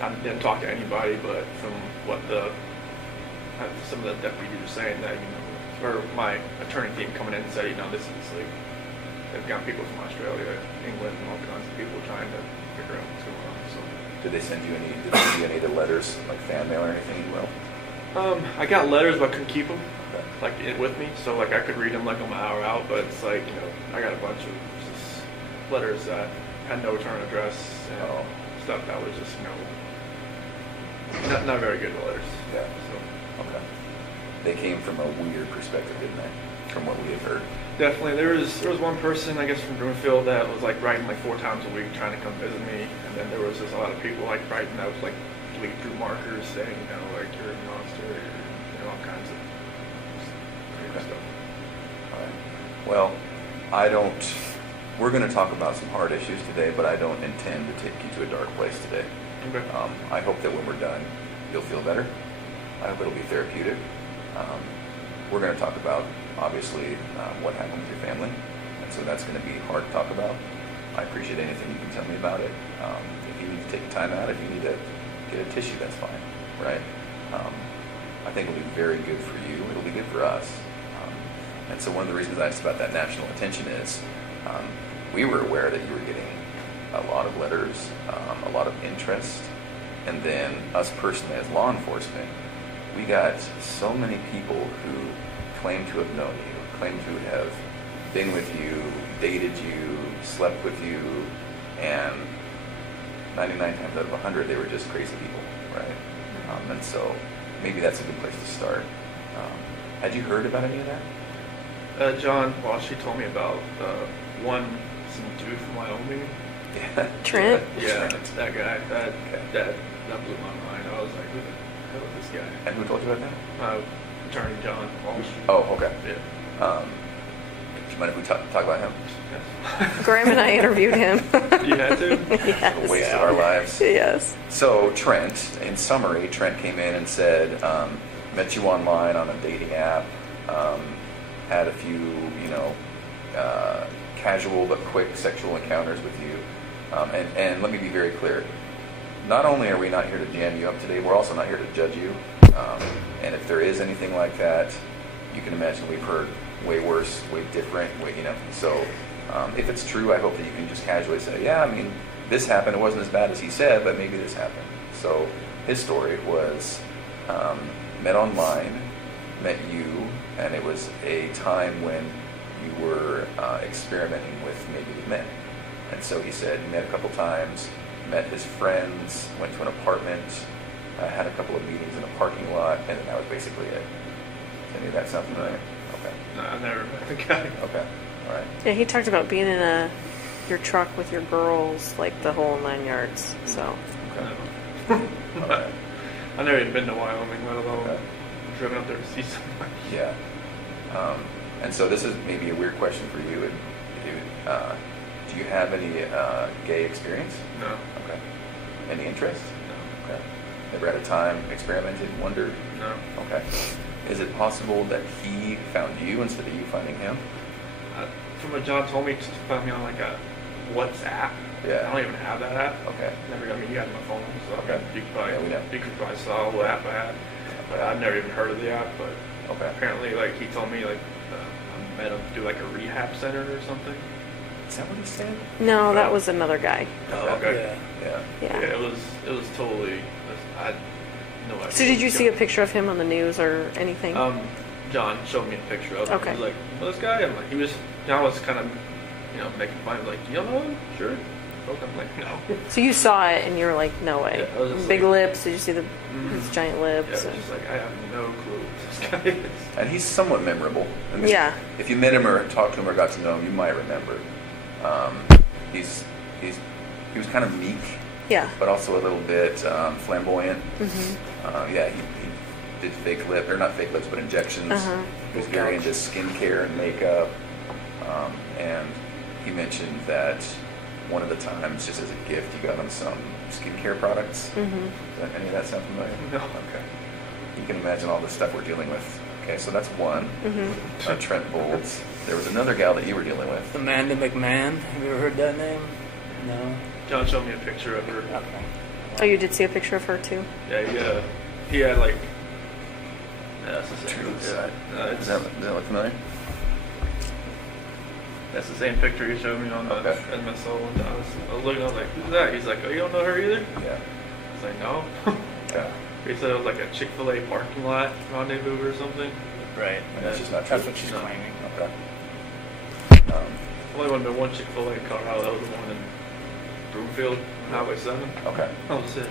I didn't talk to anybody, but from what some of the deputies were saying that, or my attorney team coming in and said, this is like, they've got people from Australia, England, and all kinds of people trying to figure out what's going on. So, did they send you any of the letters, like fan mail or anything? Well, I got letters, but I couldn't keep them with me, so like I could read them like on my hour out. But it's like I got a bunch of just letters that had no return address and stuff that was just not very good letters. Yeah. So okay. They came from a weird perspective, didn't they? From what we had heard. Definitely. There was one person, I guess, from Broomfield that was like writing like 4 times a week trying to come visit me, and then there was just a lot of people like writing that was like bleed through markers saying, like you're a monster, all kinds of crazy stuff. All right. Well, we're going to talk about some hard issues today, but I don't intend to take you to a dark place today. Okay. I hope that when we're done, you'll feel better. I hope it'll be therapeutic. We're going to talk about, obviously, what happened with your family, and so that's going to be hard to talk about. I appreciate anything you can tell me about it. If you need to take time out, if you need to get a tissue, that's fine, right? I think it'll be very good for you. It'll be good for us. And so one of the reasons I asked about that national attention is we were aware that you were getting a lot of letters, a lot of interest, and then us personally as law enforcement, we got so many people who claim to have known you, claim to have been with you, dated you, slept with you, and 99 times out of 100 they were just crazy people, right? And so maybe that's a good place to start. Had you heard about any of that? John Walsh, told me about some dude from Wyoming. Yeah. Trent? Yeah, it's that guy. That blew my mind. I was like, who the hell is this guy? And who told you about that? Attorney John Walsh. Oh, okay. Yeah. Do you mind if we talk about him? Yes. Graham and I interviewed him. You had to? Yes. A waste of our lives. Yes. So Trent, in summary, Trent came in and said, met you online on a dating app, had a few, casual but quick sexual encounters with you. And let me be very clear. Not only are we not here to jam you up today, we're also not here to judge you. And if there is anything like that, you can imagine we've heard way worse, way different, So if it's true, I hope that you can just casually say, this happened. It wasn't as bad as he said, but maybe this happened. So his story was met online, met you, and it was a time when you were experimenting with maybe men. And so he said he met a couple times, met his friends, went to an apartment, had a couple of meetings in a parking lot, and then that was basically it. Does any of that sound familiar? Okay. No, I never met the guy. Okay. All right. Yeah, he talked about being in your truck with your girls, like the whole 9 yards. So. Okay. No. All right. I've never even been to Wyoming, let alone Okay. driven up there to see somebody. Yeah. And so this is maybe a weird question for you. Do you have any gay experience? No. Okay. Any interest? No. Okay. Never had a time experimented, wondered? No. Okay. Is it possible that he found you instead of you finding him? From what John told me, he found me on like a WhatsApp. Yeah. I don't even have that app. Okay. You had my phone, so Okay. you could probably, Yeah, we know. you could probably saw what app I had. But I've never even heard of the app, but Okay. apparently, he told me, I met him through a rehab center or something. Is that what he said? No, that was another guy. Oh, okay. Yeah. Yeah. It was totally, I had no idea. So did you see a picture of him on the news or anything? John showed me a picture of him. Okay. He was like, this guy? I'm like, John was kind of, making fun. He was like, do you know him? Sure. I'm like, no. So you saw it and you were like, no way. Yeah, I was just Big like- lips. Did you see his giant Yeah, lips? it's just like, I have no clue who this guy is. And he's somewhat memorable. Yeah. If you met him or talked to him or got to know him, you might remember. He was kind of meek, Yeah. but also a little bit flamboyant. Mm-hmm. He did fake lip, or not fake lips, but injections. Uh-huh. He was very into skincare and makeup. And he mentioned that one of the times, just as a gift, you got him some skincare products. Mm-hmm. Does any of that sound familiar? No. Okay. You can imagine all the stuff we're dealing with. Okay, so that's one. Mm-hmm. Trent Bolds. There was another gal that you were dealing with. Amanda McMahon. Have you ever heard that name? No. John showed me a picture of her. Okay. Oh, you did see a picture of her too? Yeah, he had like. Yeah, that's the same. To the Yeah, side. it's, Does that look familiar? that's the same picture he showed me on the Okay. MSO one. I was looking, I was like, who's that? He's like, oh, you don't know her either? Yeah. I was like, no. Yeah. He said it was like a Chick-fil-A parking lot rendezvous or something. Right. And that's just not true. That's what she's No. claiming. Okay. Only one been one Chick-fil-A in Colorado. That was the one in Broomfield, Highway 7. Okay. That was it.